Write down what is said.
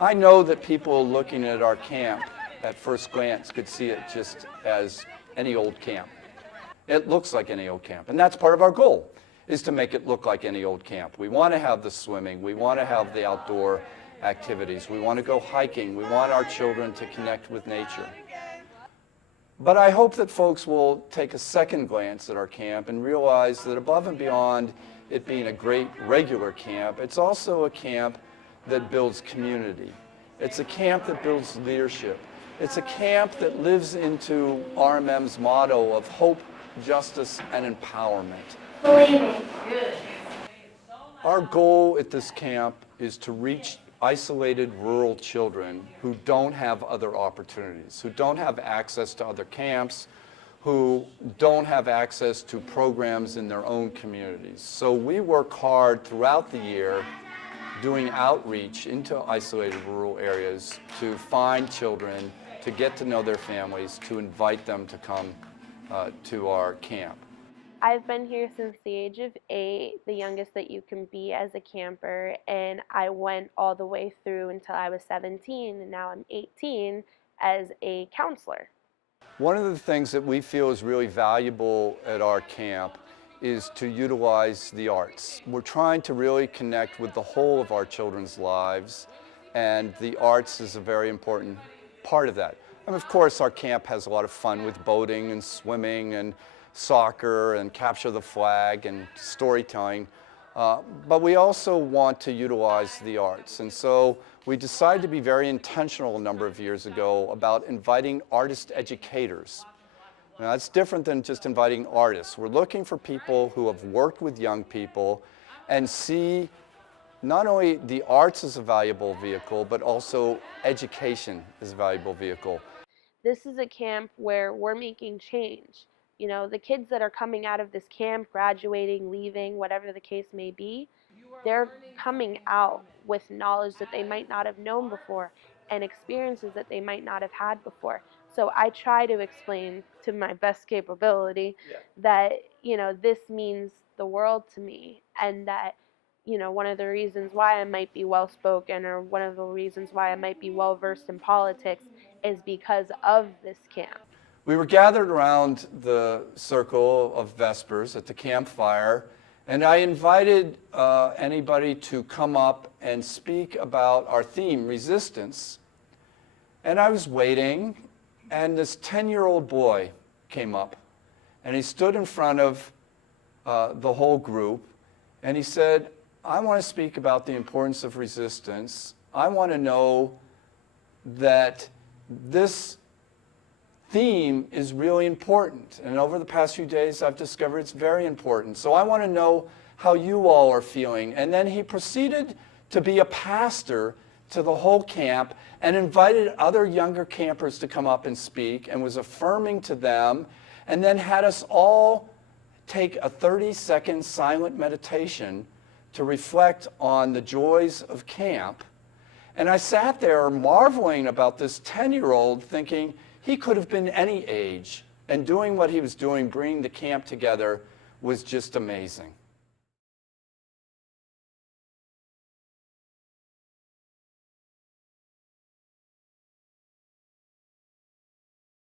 I know that people looking at our camp at first glance could see it just as any old camp. It looks like any old camp, and that's part of our goal, is to make it look like any old camp. We want to have the swimming, we want to have the outdoor activities, we want to go hiking, we want our children to connect with nature. But I hope that folks will take a second glance at our camp and realize that above and beyond it being a great regular camp, it's also a camp that builds community. It's a camp that builds leadership. It's a camp that lives into RMM's motto of hope, justice, and empowerment. Our goal at this camp is to reach isolated rural children who don't have other opportunities, who don't have access to other camps, who don't have access to programs in their own communities. So we work hard throughout the year doing outreach into isolated rural areas to find children, to get to know their families, to invite them to come to our camp. I've been here since the age of 8, the youngest that you can be as a camper, and I went all the way through until I was 17, and now I'm 18 as a counselor. One of the things that we feel is really valuable at our camp is to utilize the arts. We're trying to really connect with the whole of our children's lives, and the arts is a very important part of that. And of course, our camp has a lot of fun with boating and swimming and soccer and capture the flag and storytelling, but we also want to utilize the arts. And so we decided to be very intentional a number of years ago about inviting artist educators. Now, that's different than just inviting artists. We're looking for people who have worked with young people and see not only the arts as a valuable vehicle, but also education as a valuable vehicle. This is a camp where we're making change. You know, the kids that are coming out of this camp, graduating, leaving, whatever the case may be, they're coming out with knowledge that they might not have known before and experiences that they might not have had before. So I try to explain to my best capability that, you know, this means the world to me, and that, you know, one of the reasons why I might be well-spoken, or one of the reasons why I might be well-versed in politics, is because of this camp. We were gathered around the circle of Vespers at the campfire, and I invited anybody to come up and speak about our theme, resistance. And I was waiting, and this 10-year-old boy came up, and he stood in front of the whole group, and he said, I want to speak about the importance of resistance. I want to know that this theme is really important, and over the past few days I've discovered it's very important. So I want to know how you all are feeling. And then he proceeded to be a pastor to the whole camp and invited other younger campers to come up and speak, and was affirming to them, and then had us all take a 30-second silent meditation to reflect on the joys of camp. And I sat there marveling about this 10-year-old, thinking, he could have been any age, and doing what he was doing, bringing the camp together, was just amazing.